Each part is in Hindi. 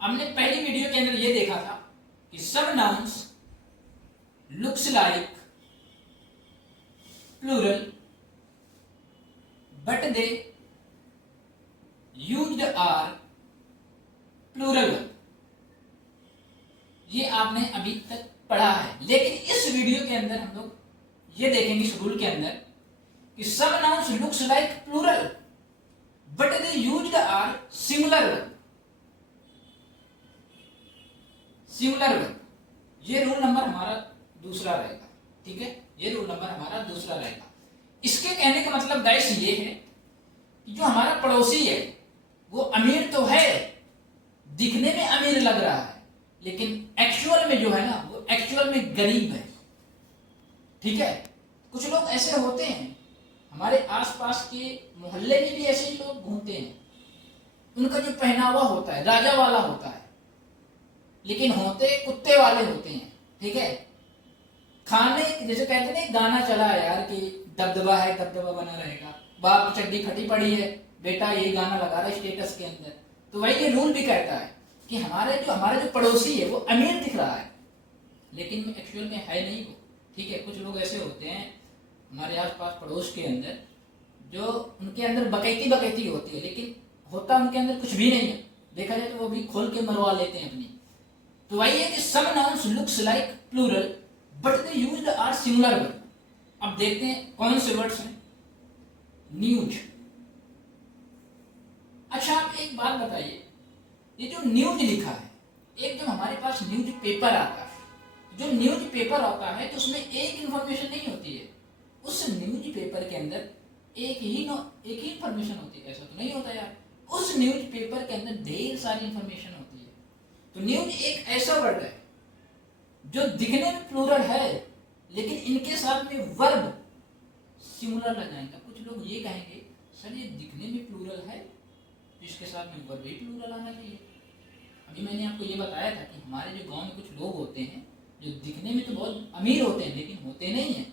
हमने पहली वीडियो के अंदर ये देखा था कि सब nouns looks like plural but they used are plural. ये आपने अभी तक पढ़ा है, लेकिन इस वीडियो के अंदर हम लोग ये देखेंगे इस रूल के अंदर कि सब nouns looks like plural but they used are singular verb. Singular verb ये रूल नंबर हमारा दूसरा रहेगा। ठीक है, ये रूल नंबर हमारा दूसरा रहेगा। इसके कहने का मतलब गाइस ये है कि जो हमारा पड़ोसी है वो अमीर तो है, दिखने में अमीर लग रहा है, लेकिन एक्चुअल में जो है ना वो एक्चुअल में गरीब है। ठीक है, कुछ लोग ऐसे होते हैं, हमारे आसपास के मोहल्ले में भी ऐसे ही लोग घूमते हैं। उनका जो पहनावा होता है राजा वाला होता है, लेकिन होते कुत्ते वाले होते हैं। ठीक है, खाने जैसे कहते हैं गाना चला है यार कि दबदबा है दबदबा बना रहेगा, बाप चड्डी फटी पड़ी है, बेटा ये गाना लगा रहा है स्टेटस के अंदर। तो वही ये रूल भी कहता है कि हमारा जो पड़ोसी है वो अमीर दिख रहा है, लेकिन एक्चुअल में है नहीं वो। ठीक है, कुछ लोग ऐसे होते हैं हमारे आसपास पड़ोस के अंदर जो उनके अंदर बकैती होती है, लेकिन होता उनके अंदर कुछ भी नहीं है। देखा जाए तो वो भी खोल के मरवा लेते हैं अपनी। तो वही है कि some nouns looks like plural but they used are singular verb. अब देखते हैं कौन से वर्ड्स हैं। न्यूज। अच्छा, आप एक बात बताइए, ये जो न्यूज लिखा है, एक जो हमारे पास न्यूज पेपर आता है, जो न्यूज पेपर आता है तो उसमें एक इंफॉर्मेशन नहीं होती है। उस न्यूज पेपर के अंदर एक ही इंफॉर्मेशन होती है। ऐसा तो नहीं होता यार, उस न्यूज पेपर के अंदर ढेर सारी इंफॉर्मेशन होती है। तो न्यूज एक ऐसा वर्ड है जो दिखने में प्लूरल है, लेकिन इनके साथ में वर्ब सिंगुलर लगाएंगे। कुछ लोग ये कहेंगे सर ये दिखने में प्लूरल है तो इसके साथ में वर्ब भी प्लूरल आना चाहिए। अभी मैंने आपको ये बताया था कि हमारे जो गांव में कुछ लोग होते हैं जो दिखने में तो बहुत अमीर होते हैं लेकिन होते नहीं हैं।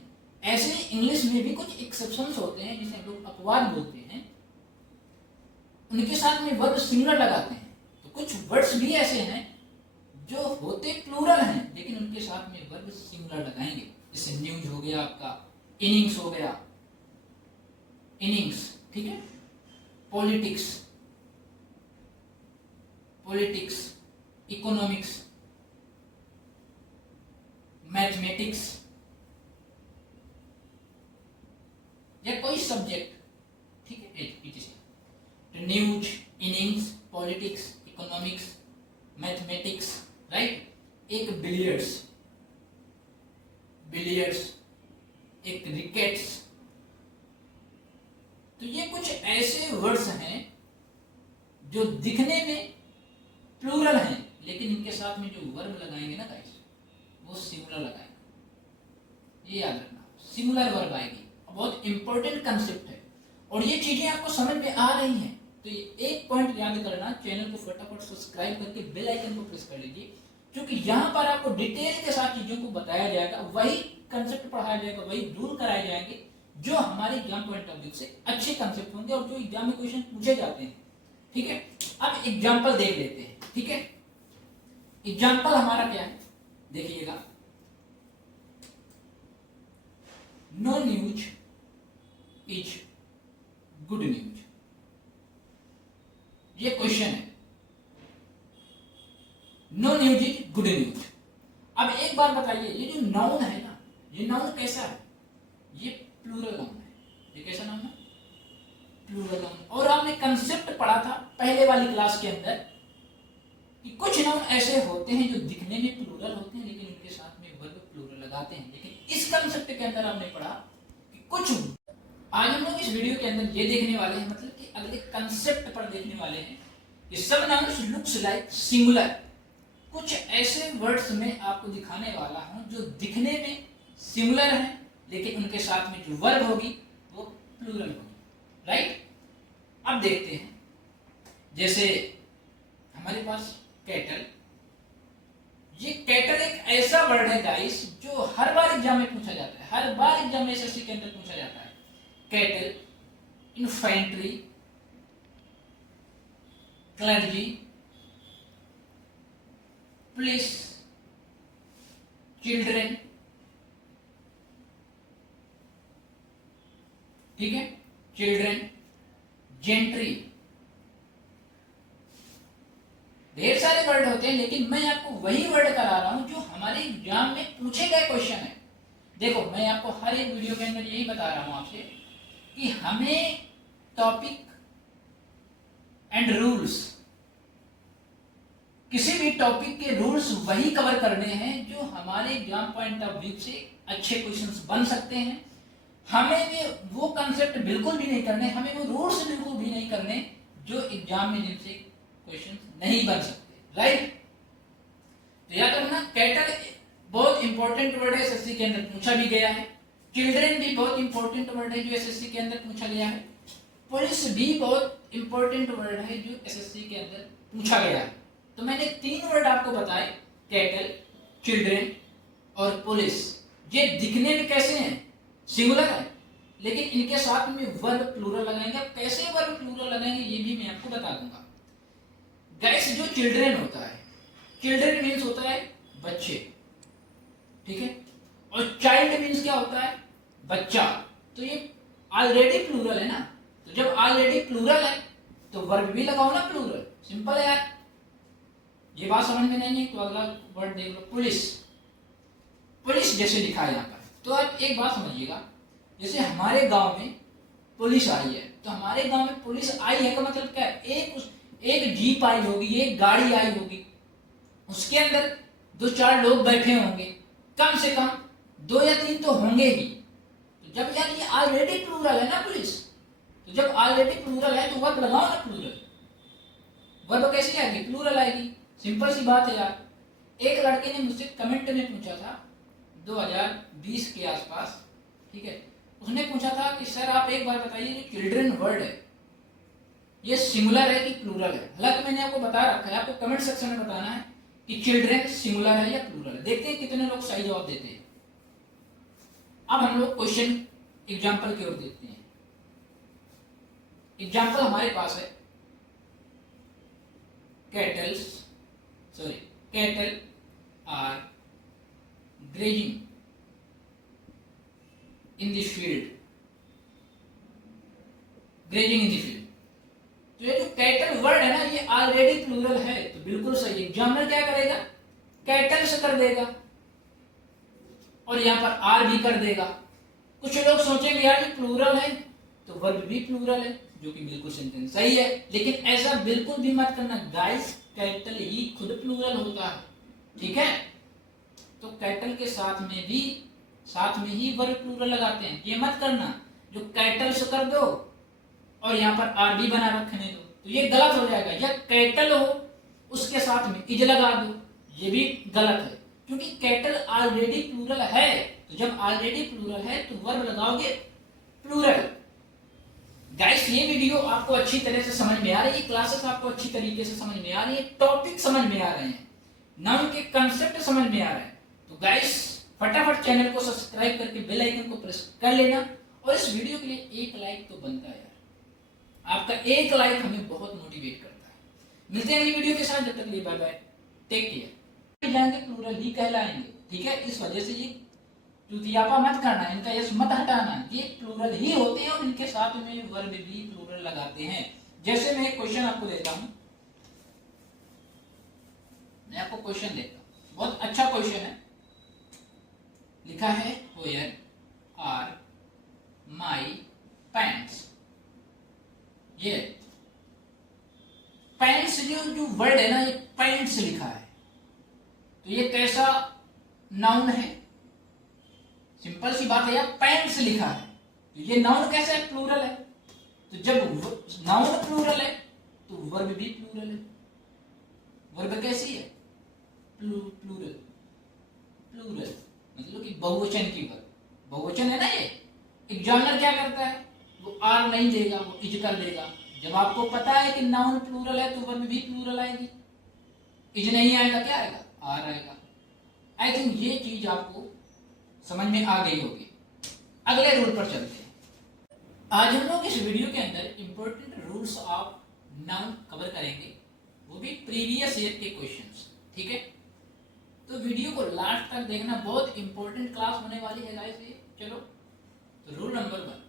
ऐसे इंग्लिश में भी कुछ एक्सेप्शंस होते हैं जिसे हम लोग अपवाद बोलते हैं, उनके साथ में वर्ब सिंगुलर लगाते हैं। तो कुछ वर्ड्स भी ऐसे हैं जो होते प्लूरल हैं लेकिन उनके साथ में वर्ब सिंगुलर लगाएंगे। जैसे न्यूज हो गया, आपका इनिंग्स हो गया, इनिंग्स। ठीक है, पॉलिटिक्स, इकोनॉमिक्स, मैथमेटिक्स या कोई सब्जेक्ट। ठीक है, तो news, innings, politics, economics, mathematics, right. एक बिलियर्ड्स, एक रिकेट्स। तो ये कुछ ऐसे वर्ड्स हैं जो दिखने में प्लूरल हैं, लेकिन इनके साथ में जो वर्ब लगाएंगे ना गाइस वो सिंगुलर लगाएंगे। ये याद रखना, सिंगुलर वर्ब आएगी। बहुत इंपॉर्टेंट कंसेप्ट है और ये चीजें आपको समझ में आ रही हैं तो ये एक पॉइंट याद करना, चैनल को फटाफट सब्सक्राइब करके बेल आइकन को प्रेस कर लीजिए, क्योंकि यहाँ पर आपको डिटेल के साथ चीजों को बताया जाएगा, वही कंसेप्ट पढ़ाया जाएगा, वही रूल कराए जाएंगे जो हमारे एग्जाम पॉइंट ऑफ व्यू से अच्छे कंसेप्ट होंगे और जो एग्जाम में क्वेश्चन पूछे जाते हैं। ठीक है, अब एग्जाम्पल देख लेते हैं। ठीक है, एग्जाम्पल हमारा क्या है देखिएगा। No news is good news, ये क्वेश्चन है। No news is good news. अब एक बात बताइए, ये जो नाउन है ना, ये नाउन कैसा है? ये प्लूरल नाउन है। ये कैसा नाउन है? Plural noun. और आपने कंसेप्ट पढ़ा था पहले वाली क्लास के अंदर कि कुछ नाउन ऐसे होते हैं जो दिखने में प्लूरल होते हैं लेकिन उनके साथ में वर्ब प्लूरल लगाते हैं। लेकिन इस कंसेप्ट के अंदर हमने पढ़ा कि कुछ, आज हम लोग इस वीडियो के अंदर ये देखने वाले हैं, मतलब कि अगले कंसेप्ट पर देखने वाले हैं कि सब नाउन्स लुक्स लाइक सिंगुलर। कुछ ऐसे वर्ड्स में आपको दिखाने वाला हूं जो दिखने में सिंगुलर हैं लेकिन उनके साथ में जो वर्ब होगी वो प्लूरल होगी। राइट, अब देखते हैं। जैसे हमारे पास कैटल, ये कैटल एक ऐसा वर्ड है गाइस जो हर बार एग्जाम में पूछा जाता है, हर बार एग्जाम में एसएससी के अंदर पूछा जाता है। Cattle, infantry, clergy, police, children, ठीक है, चिल्ड्रेन, जेंट्री, ढेर सारे वर्ड होते हैं, लेकिन मैं आपको वही वर्ड करा रहा हूं जो हमारे एग्जाम में पूछे गए क्वेश्चन है। देखो, मैं आपको हर एक वीडियो के अंदर यही बता रहा हूं आपसे कि हमें टॉपिक एंड रूल्स, किसी भी टॉपिक के रूल्स वही कवर करने हैं जो हमारे एग्जाम पॉइंट ऑफ व्यू से अच्छे क्वेश्चंस बन सकते हैं। हमें भी वो कंसेप्ट बिल्कुल भी नहीं करने, हमें वो रूल्स बिल्कुल भी नहीं करने जो एग्जाम में जिनसे क्वेश्चन नहीं बन सकते, राइट। तो याद रखना, कैटल बहुत इंपॉर्टेंट वर्ड है, एसएससी के अंदर पूछा भी गया है। चिल्ड्रन भी बहुत इंपॉर्टेंट वर्ड है जो एसएससी के अंदर पूछा गया है। पुलिस भी बहुत इंपॉर्टेंट वर्ड है जो एसएससी के अंदर पूछा गया है। तो मैंने 3 वर्ड आपको बताए, कैटल, चिल्ड्रन और पुलिस। ये दिखने में कैसे हैं? सिंगुलर है, लेकिन इनके साथ में वर्ब प्लूरल लगाएंगे। अब कैसे वर्ब प्लूरल लगाएंगे ये भी मैं आपको बता दूंगा। गाइस, जो चिल्ड्रन होता है, चिल्ड्रन मीन्स होता है बच्चे, ठीक है, और चाइल्ड मीन्स क्या होता है? बच्चा। तो ये ऑलरेडी प्लूरल है ना, तो जब ऑलरेडी प्लूरल है तो वर्ब भी लगाओ ना प्लूरल, सिंपल है यार। ये बात समझ में नहीं है तो अगला वर्ड देख लो, पुलिस। पुलिस जैसे लिखा है यहाँ पर, तो आप एक बात समझिएगा, जैसे हमारे गांव में पुलिस आई है, तो हमारे गांव में पुलिस आई है का मतलब क्या है? एक जीप आई होगी, एक गाड़ी आई होगी, उसके अंदर 2-4 लोग बैठे होंगे, कम से कम 2 या 3 तो होंगे ही। तो जब यार ये ऑलरेडी प्लूरल है ना पुलिस, तो जब ऑलरेडी प्लूरल है तो वर्ब लगाओ ना प्लूरल। वर्ब कैसे आएगी? प्लूरल आएगी, सिंपल सी बात है यार। एक लड़के ने मुझसे कमेंट में पूछा था 2020 के आसपास, ठीक है, उसने पूछा था कि सर आप एक बार बताइए जो चिल्ड्रन वर्ड है ये सिंगुलर है कि प्लूरल है। हालांकि मैंने आपको बता रखा है, आपको कमेंट सेक्शन में बताना है कि चिल्ड्रन सिंगुलर है या प्लूरल है। देखते हैं कितने लोग सही जवाब देते हैं। अब हम लोग क्वेश्चन एग्जाम्पल की ओर देखते हैं। एग्जाम्पल हमारे पास है cattle are grazing in the field, grazing in the field. तो ये जो कैटल वर्ड है ना, ये ऑलरेडी प्लूरल है, तो बिल्कुल सही। एग्जामिनर क्या करेगा? कैटल से कर देगा और यहां पर आर भी कर देगा। कुछ लोग सोचेंगे यार ये प्लूरल है तो वर्ब भी प्लूरल है, जो कि बिल्कुल सेंटेंस सही है, लेकिन ऐसा बिल्कुल भी मत करना गाइस। कैटल ही खुद प्लूरल होता है, ठीक है। तो कैटल के साथ में ही वर्ब प्लूरल लगाते हैं। ये मत करना जो कैटल से कर दो और यहाँ पर आर भी बना रखने दो, तो ये गलत हो जाएगा। या कैटल हो उसके साथ में इज लगा दो, ये भी गलत है, क्योंकि कैटल ऑलरेडी प्लूरल है। तो जब ऑलरेडी प्लूरल है तो वर्ब लगाओगे प्लूरल। गाइस, ये वीडियो आपको अच्छी तरह से समझ में आ रही है, क्लासेस आपको अच्छी तरीके से समझ में आ रही है, टॉपिक समझ में आ रहे हैं, नाउन के कंसेप्ट समझ में आ रहे हैं। तो गाइस, फटाफट चैनल को सब्सक्राइब करके बेल आइकन को प्रेस कर लेना, और इस वीडियो के लिए एक लाइक तो बनता है यार। आपका एक लाइक हमें बहुत मोटिवेट करता है। मिलते हैं अगली वीडियो के साथ, जब तक के लिए बाय बाय, टेक केयर। जाएंगे प्लूरल ही कहलाएंगे, ठीक है। इस वजह से ये चुतियापा मत करना, इनका यश मत हटाना, ये प्लूरल ही होते हैं और इनके साथ में वर्ब भी प्लूरल लगाते हैं। जैसे मैं एक क्वेश्चन आपको देता हूं, मैं आपको क्वेश्चन देता हूं, बहुत अच्छा क्वेश्चन है। लिखा है वेयर आर माई पैंट्स। ये पैंट्स जो वर्ड है ना, ये पैंट्स लिखा है, तो ये कैसा नाउन है? सिंपल सी बात है यार, पैंट्स लिखा है, तो ये नाउन कैसा है? प्लूरल है। तो जब नाउन प्लूरल है तो वर्ब भी प्लूरल है। वर्ब कैसी है? प्लूरल, प्लूरल मतलब कि बहुवचन की वर्ब, बहुवचन है ना ये। एग्जामिनर क्या करता है? वो आर नहीं देगा, वो इज कर देगा। जब आपको पता है कि नाउन प्लूरल है तो वर्ब भी प्लूरल आएगी। इज नहीं आएगा, क्या आएगा? आर आएगा। आई थिंक ये चीज आपको समझ में आ गई होगी। अगले रूल पर चलते हैं। आज हम लोग इस वीडियो के अंदर important rules of noun cover करेंगे, वो भी प्रीवियस ईयर के क्वेश्चंस, ठीक है। तो वीडियो को लास्ट तक देखना, बहुत इंपॉर्टेंट क्लास होने वाली है गाइस ये। चलो तो रूल नंबर 1,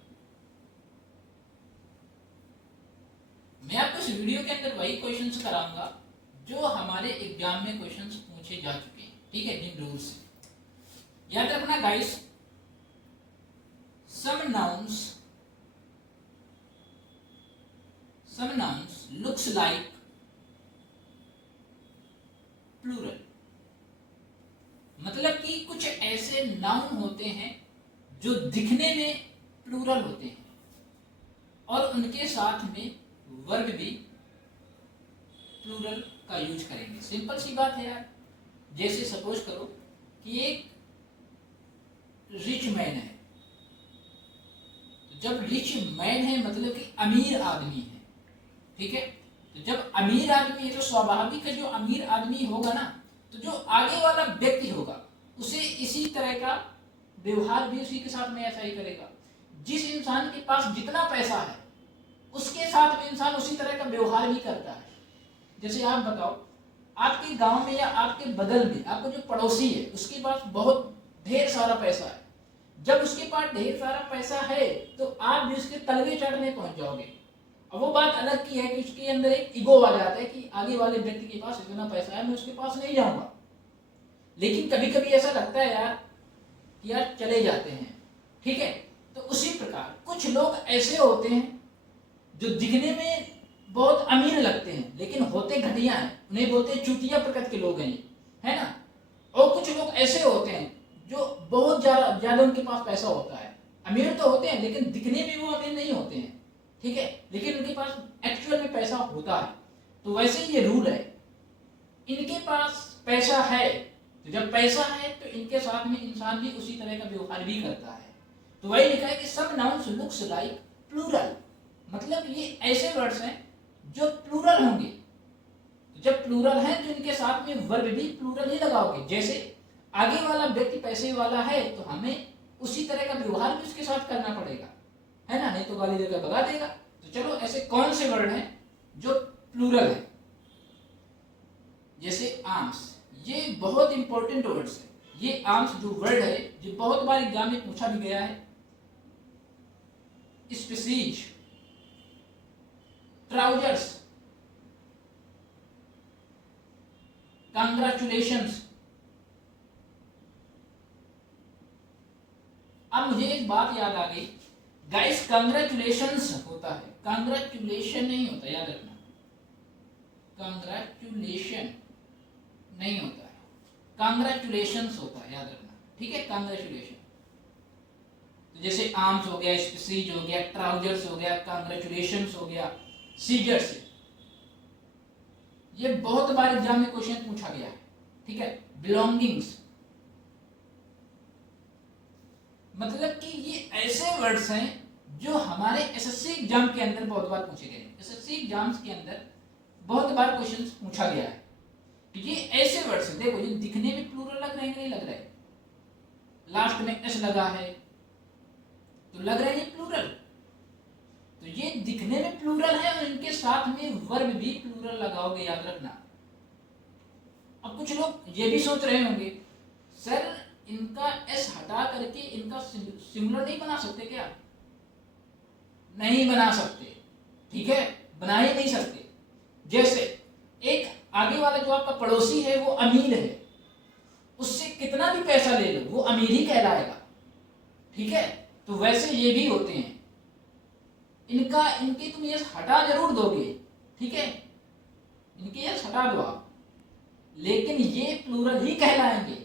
मैं आपको इस वीडियो के अंदर वही क्वेश्चंस कराऊंगा जो हमारे एग्जाम में क्वेश्चंस पूछे जा चुके हैं, ठीक है, जिन रूल्स से। याद रखना गाइस, सम nouns looks like प्लूरल, मतलब कि कुछ ऐसे नाउन होते हैं जो दिखने में प्लूरल होते हैं और उनके साथ में वर्ब भी प्लूरल का यूज करेंगे। सिंपल सी बात है यार, जैसे सपोज करो कि एक रिच मैन है, तो जब रिच मैन है मतलब कि अमीर आदमी है, ठीक है। तो जब अमीर आदमी है तो स्वाभाविक है जो अमीर आदमी होगा ना, तो जो आगे वाला व्यक्ति होगा उसे इसी तरह का व्यवहार भी उसी के साथ में ऐसा ही करेगा। जिस इंसान के पास जितना पैसा है उसके साथ में इंसान उसी तरह का व्यवहार भी करता है। जैसे आप बताओ, आपके गांव में या आपके बगल में आपको जो पड़ोसी है उसके पास बहुत ढेर सारा पैसा है, जब उसके पास ढेर सारा पैसा है तो आप भी उसके तलवे चढ़ने पहुंच जाओगे। अब वो बात अलग की है कि उसके अंदर एक ईगो आ जाता है कि आगे वाले व्यक्ति के पास इतना पैसा है, मैं उसके पास नहीं जाऊंगा। लेकिन कभी कभी ऐसा लगता है यार कि यार चले जाते हैं, ठीक है। तो उसी प्रकार कुछ लोग ऐसे होते हैं जो दिखने में बहुत अमीर लगते हैं लेकिन होते घटिया हैं, उन्हें बोलते हैं चूतिया प्रकृति के लोग हैं ये, है ना। और कुछ लोग ऐसे होते हैं जो बहुत ज्यादा उनके पास पैसा होता है, अमीर तो होते हैं लेकिन दिखने में वो अमीर नहीं होते हैं, ठीक है, लेकिन उनके पास एक्चुअल में पैसा होता है। तो वैसे ही ये रूल है, इनके पास पैसा है तो जब पैसा है तो इनके साथ में इंसान भी उसी तरह का व्यवहार भी करता है। तो वही लिखा है कि सब नाउन्स लुक्स लाइक प्लूरल, मतलब ये ऐसे वर्ड्स हैं जो प्लूरल होंगे। तो जब प्लूरल है तो इनके साथ में वर्ब भी प्लूरल ही लगाओगे। जैसे आगे वाला व्यक्ति पैसे वाला है तो हमें उसी तरह का व्यवहार भी उसके साथ करना पड़ेगा, है ना, नहीं तो गाली देकर भगा देगा। तो चलो ऐसे कौन से वर्ड हैं जो प्लूरल है? जैसे आर्म्स, ये बहुत इंपॉर्टेंट वर्ड्स है। ये आर्म्स जो वर्ड है ये बहुत बार एग्जाम में पूछा भी गया है। Species, trousers, congratulations. अब मुझे एक बात याद आ गई गाइस, कांग्रेचुलेशंस होता है, कांग्रेचुलेशन नहीं होता, याद रखना, कांग्रेचुलेशन नहीं होता है, कांग्रेचुलेशंस होता है, याद रखना, ठीक है, कांग्रेचुलेशन। तो जैसे आर्म्स हो गया, स्पीसीज हो गया, ट्राउजर्स हो गया, कांग्रेचुलेशंस हो गया, सीजर्स, ये बहुत बार एग्जाम में क्वेश्चन पूछा गया है, ठीक है। बिलोंगिंग्स, मतलब कि ये ऐसे वर्ड्स हैं जो हमारे एसएससी एग्जाम के अंदर बहुत बार पूछे गए। एसएससी एग्जाम्स के अंदर बहुत बार क्वेश्चन पूछा गया है कि ये ऐसे वर्ड्स हैं, देखो ये दिखने में प्लूरल लग रहे हैं कि नहीं लग रहे, लास्ट में एस लगा है तो लग रहा है ये प्लूरल। तो ये दिखने में प्लूरल है और इनके साथ में वर्ब भी प्लूरल लगाओगे, याद रखना। अब कुछ लोग ये भी सोच रहे होंगे सर इनका एस हटा करके इनका सिंगुलर नहीं बना सकते क्या? नहीं बना सकते, ठीक है, बना ही नहीं सकते। जैसे एक आगे वाला जो आपका पड़ोसी है वो अमीर है, उससे कितना भी पैसा ले लो वो अमीर ही कहलाएगा, ठीक है। तो वैसे ये भी होते हैं, इनके तुम यस हटा जरूर दोगे, ठीक है, इनके यस हटा दो आप, लेकिन ये प्लूरल ही कहलाएंगे।